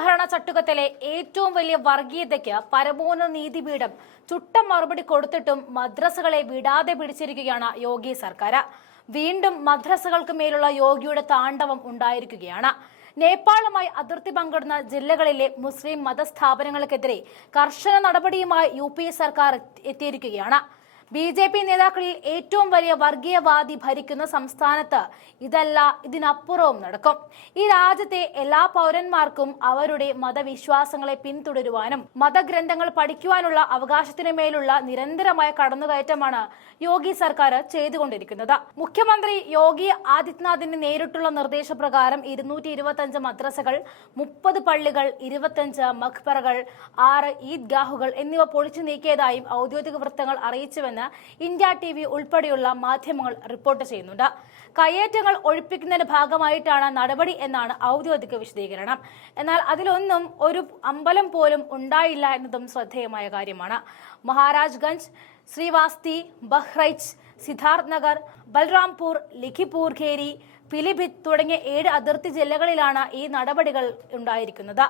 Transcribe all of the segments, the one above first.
ഭരണ ചട്ടുകത്തിലെ ഏറ്റവും വലിയ വർഗീയതയ്ക്ക് പരമോന്നത നീതിപീഠം ചുട്ട മറുപടി കൊടുത്തിട്ടും മദ്രസകളെ വിടാതെ പിടിച്ചിരിക്കുകയാണ് യോഗി സർക്കാർ. വീണ്ടും മദ്രസകൾക്ക് മേലുള്ള യോഗിയുടെ താണ്ഡവം ഉണ്ടായിരിക്കുകയാണ്. നേപ്പാളുമായി അതിർത്തി പങ്കിടുന്ന ജില്ലകളിലെ മുസ്ലിം മതസ്ഥാപനങ്ങൾക്കെതിരെ കർശന നടപടിയുമായി യു സർക്കാർ എത്തിയിരിക്കുകയാണ്. ബി ജെ പി നേതാക്കളിൽ ഏറ്റവും വലിയ വർഗീയവാദി ഭരിക്കുന്ന സംസ്ഥാനത്ത് ഇതല്ല ഇതിനപ്പുറവും നടക്കും. ഈ രാജ്യത്തെ എല്ലാ പൗരന്മാർക്കും അവരുടെ മതവിശ്വാസങ്ങളെ പിന്തുടരുവാനും മതഗ്രന്ഥങ്ങൾ പഠിക്കുവാനുള്ള അവകാശത്തിന് മേലുള്ള നിരന്തരമായ കടന്നുകയറ്റമാണ് യോഗി സർക്കാർ ചെയ്തുകൊണ്ടിരിക്കുന്നത്. മുഖ്യമന്ത്രി യോഗി ആദിത്യനാഥിന്റെ നേരിട്ടുള്ള നിർദ്ദേശപ്രകാരം ഇരുന്നൂറ്റി ഇരുപത്തഞ്ച് മദ്രസകൾ മുപ്പത് പള്ളികൾ ഇരുപത്തഞ്ച് മഖ്ബറകൾ ആറ് ഈദ്ഗാഹുകൾ എന്നിവ പൊളിച്ചു നീക്കിയതായും ഔദ്യോഗിക വൃത്തങ്ങൾ അറിയിച്ചുവെന്ന് ഇന്ത്യ ടി വി ഉൾപ്പെടെയുള്ള മാധ്യമങ്ങൾ റിപ്പോർട്ട് ചെയ്യുന്നുണ്ട്. കയ്യേറ്റങ്ങൾ ഒഴിപ്പിക്കുന്നതിന് ഭാഗമായിട്ടാണ് നടപടി എന്നാണ് ഔദ്യോഗിക വിശദീകരണം. എന്നാൽ അതിലൊന്നും ഒരു അമ്പലം പോലും ഉണ്ടായില്ല എന്നതും ശ്രദ്ധേയമായ കാര്യമാണ്. മഹാരാജ്ഗഞ്ച് ശ്രീവാസ്തി ബഹ്റൈച്ച് സിദ്ധാർത്ഥ് നഗർ ബൽറാംപൂർ ലിഖിപൂർ ഖേരി പിലിഭിത്ത് തുടങ്ങിയ ഏഴ് അതിർത്തി ജില്ലകളിലാണ് ഈ നടപടികൾ ഉണ്ടായിരിക്കുന്നത്.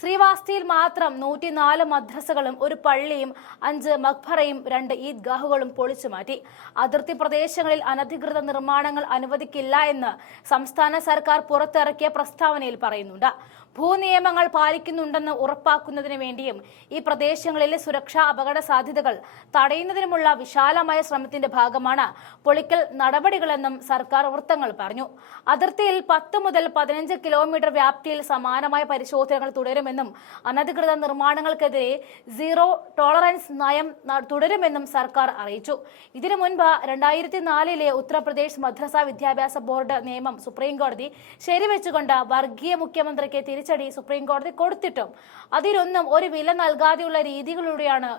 ശ്രീവാസ്തിയിൽ മാത്രം നൂറ്റിനാല് മദ്രസകളും ഒരു പള്ളിയും അഞ്ച് മഖ്ബറയും രണ്ട് ഈദ്ഗാഹുകളും പൊളിച്ചു മാറ്റി. അതിർത്തി പ്രദേശങ്ങളിൽ അനധികൃത നിർമ്മാണങ്ങൾ അനുവദിക്കില്ല എന്ന് സംസ്ഥാന സർക്കാർ പുറത്തിറക്കിയ പ്രസ്താവനയിൽ പറയുന്നുണ്ട്. ഭൂനിയമങ്ങൾ പാലിക്കുന്നുണ്ടെന്ന് ഉറപ്പാക്കുന്നതിന് വേണ്ടിയും ഈ പ്രദേശങ്ങളിലെ സുരക്ഷാ അപകട സാധ്യതകൾ തടയുന്നതിനുമുള്ള വിശാലമായ ശ്രമത്തിന്റെ ഭാഗമാണ് പൊളിക്കൽ നടപടികളെന്നും സർക്കാർ വൃത്തങ്ങൾ പറഞ്ഞു. അതിർത്തിയിൽ പത്ത് മുതൽ പതിനഞ്ച് കിലോമീറ്റർ വ്യാപ്തിയിൽ സമാനമായ പരിശോധനകൾ തുടരുമെന്നും അനധികൃത നിർമ്മാണങ്ങൾക്കെതിരെ സീറോ ടോളറൻസ് നയം തുടരുമെന്നും സർക്കാർ അറിയിച്ചു. ഇതിനു മുൻപ് രണ്ടായിരത്തി നാലിലെ ഉത്തർപ്രദേശ് മദ്രസ വിദ്യാഭ്യാസ ബോർഡ് നിയമം സുപ്രീംകോടതി ശരിവെച്ചുകൊണ്ട് വർഗീയ മുഖ്യമന്ത്രിക്ക് തിരിച്ചടി സുപ്രീംകോടതി കൊടുത്തിട്ടും അതിനൊന്നും ഒരു വില നൽകാതെയുള്ള രീതികളിലൂടെയാണ്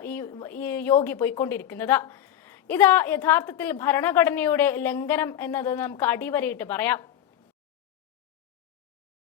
ഈ യോഗി പോയിക്കൊണ്ടിരിക്കുന്നത്. ഇത് യഥാർത്ഥത്തിൽ ഭരണഘടനയുടെ ലംഘനം എന്നത് നമുക്ക് അടിവരയിട്ട് പറയാം.